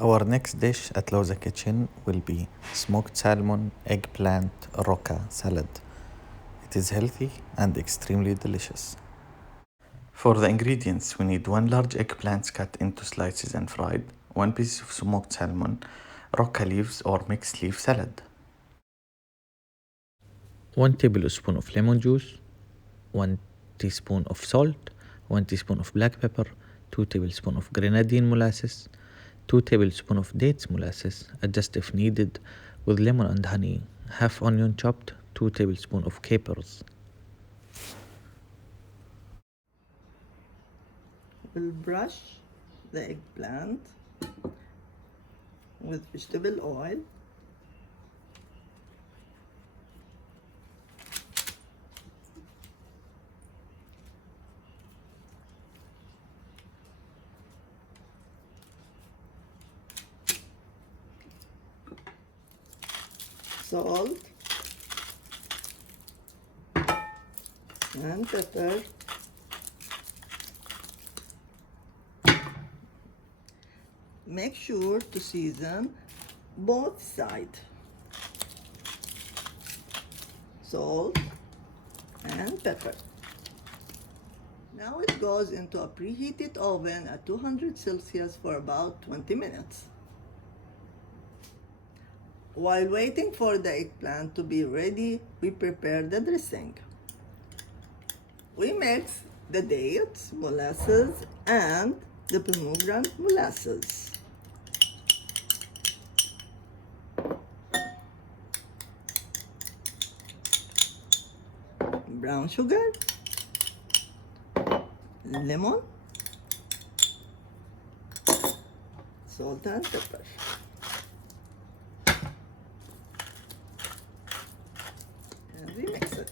Our next dish at Loza Kitchen will be smoked salmon, eggplant, Rocca salad. It is healthy and extremely delicious. For the ingredients, we need 1 large eggplant cut into slices and fried, 1 piece of smoked salmon, Rocca leaves or mixed leaf salad, 1 tablespoon of lemon juice, 1 teaspoon of salt, 1 teaspoon of black pepper, 2 tablespoons of grenadine molasses, 2 tablespoons of dates molasses, adjust if needed, with lemon and honey, half onion chopped, 2 tablespoons of capers. We'll brush the eggplant with vegetable oil. Salt and pepper. Make sure to season both sides. Salt and pepper. Now it goes into a preheated oven at 200 Celsius for about 20 minutes. While waiting for the eggplant to be ready, we prepare the dressing. We mix the dates, molasses, and the pomegranate molasses. Brown sugar, lemon, salt and pepper. And we mix it.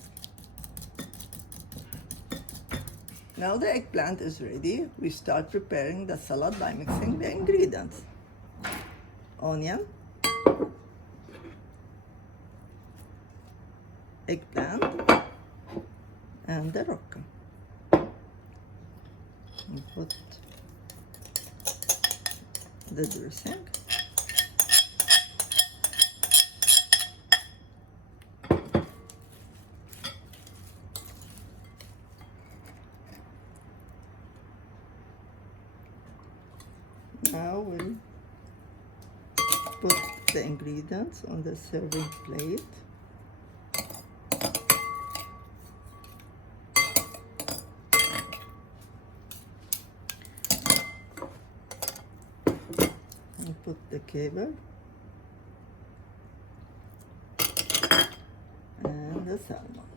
Now the eggplant is ready. We start preparing the salad by mixing the ingredients. Onion, eggplant, and the Rocca. We put the dressing. Now we'll put the ingredients on the serving plate. And put the cabbage and the salmon.